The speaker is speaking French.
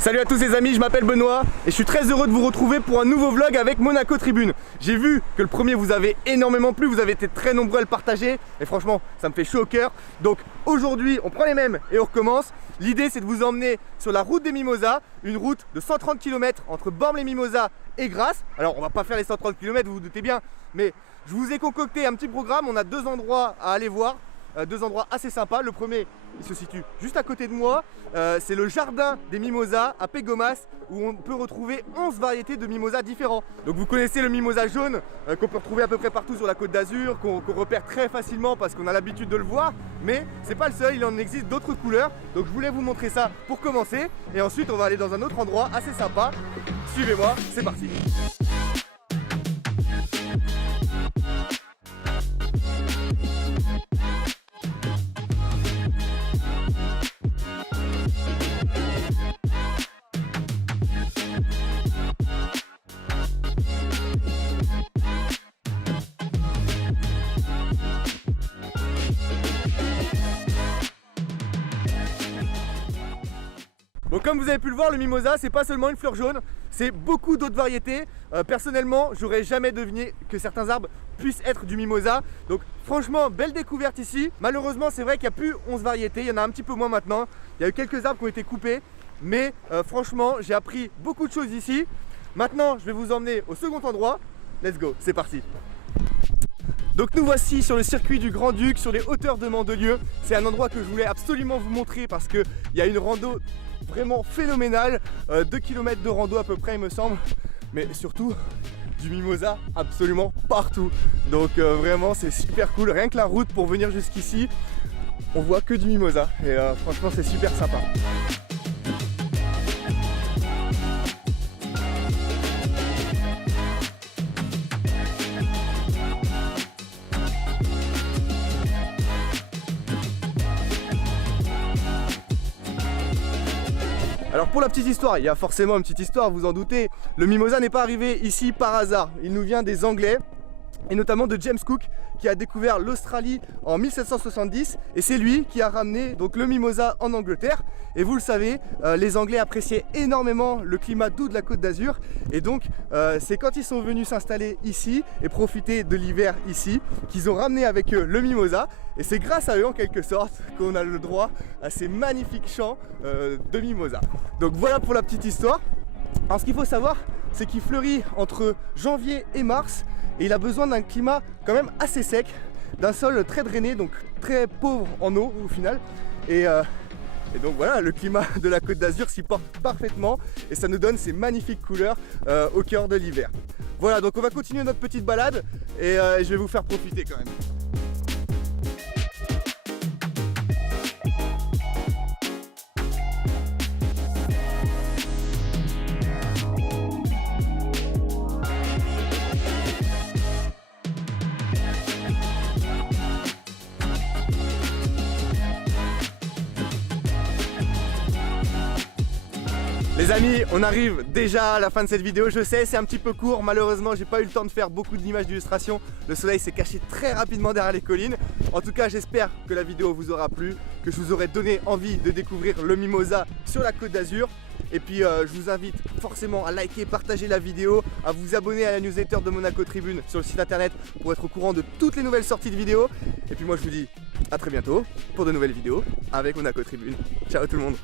Salut à tous les amis, je m'appelle Benoît et je suis très heureux de vous retrouver pour un nouveau vlog avec Monaco Tribune. J'ai vu que le premier vous avait énormément plu, vous avez été très nombreux à le partager et franchement ça me fait chaud au cœur. Donc aujourd'hui on prend les mêmes et on recommence. L'idée c'est de vous emmener sur la route des Mimosas, une route de 130 km entre Bormes-les-Mimosas et Grasse. Alors on va pas faire les 130 km, vous vous doutez bien, mais je vous ai concocté un petit programme. On a deux endroits à aller voir. Deux endroits assez sympas. Le premier il se situe juste à côté de moi, c'est le jardin des Mimosas à Pégomas où on peut retrouver 11 variétés de mimosas différents. Donc vous connaissez le mimosa jaune qu'on peut retrouver à peu près partout sur la Côte d'Azur, qu'on repère très facilement parce qu'on a l'habitude de le voir, mais c'est pas le seul, il en existe d'autres couleurs. Donc je voulais vous montrer ça pour commencer et ensuite on va aller dans un autre endroit assez sympa. Suivez-moi, c'est parti. Bon, comme vous avez pu le voir, le mimosa c'est pas seulement une fleur jaune, c'est beaucoup d'autres variétés. Personnellement, j'aurais jamais deviné que certains arbres puissent être du mimosa. Donc franchement, belle découverte ici. Malheureusement, c'est vrai qu'il n'y a plus 11 variétés, il y en a un petit peu moins maintenant. Il y a eu quelques arbres qui ont été coupés, mais franchement, j'ai appris beaucoup de choses ici. Maintenant, je vais vous emmener au second endroit. Let's go, c'est parti. Donc nous voici sur le circuit du Grand-Duc, sur les hauteurs de Mandelieu. C'est un endroit que je voulais absolument vous montrer parce qu'il y a une rando vraiment phénoménale, 2 km de rando à peu près il me semble, mais surtout du mimosa absolument partout. Donc vraiment c'est super cool, rien que la route pour venir jusqu'ici, on voit que du mimosa et franchement c'est super sympa. Alors pour la petite histoire, il y a forcément une petite histoire, vous en doutez. Le mimosa n'est pas arrivé ici par hasard. Il nous vient des Anglais et notamment de James Cook qui a découvert l'Australie en 1770 et c'est lui qui a ramené donc le mimosa en Angleterre. Et vous le savez, les Anglais appréciaient énormément le climat doux de la Côte d'Azur et donc c'est quand ils sont venus s'installer ici et profiter de l'hiver ici qu'ils ont ramené avec eux le mimosa et c'est grâce à eux en quelque sorte qu'on a le droit à ces magnifiques champs de mimosa. Donc voilà pour la petite histoire. Alors ce qu'il faut savoir, c'est qu'il fleurit entre janvier et mars et il a besoin d'un climat quand même assez sec, d'un sol très drainé, donc très pauvre en eau au final. Et donc voilà, le climat de la Côte d'Azur s'y porte parfaitement et ça nous donne ces magnifiques couleurs au cœur de l'hiver. Voilà, donc on va continuer notre petite balade et je vais vous faire profiter quand même. Les amis, on arrive déjà à la fin de cette vidéo, je sais c'est un petit peu court, malheureusement j'ai pas eu le temps de faire beaucoup d'images d'illustration, le soleil s'est caché très rapidement derrière les collines. En tout cas j'espère que la vidéo vous aura plu, que je vous aurai donné envie de découvrir le mimosa sur la Côte d'Azur. Et puis je vous invite forcément à liker, partager la vidéo, à vous abonner à la newsletter de Monaco Tribune sur le site internet pour être au courant de toutes les nouvelles sorties de vidéos. Et puis moi je vous dis à très bientôt pour de nouvelles vidéos avec Monaco Tribune. Ciao tout le monde.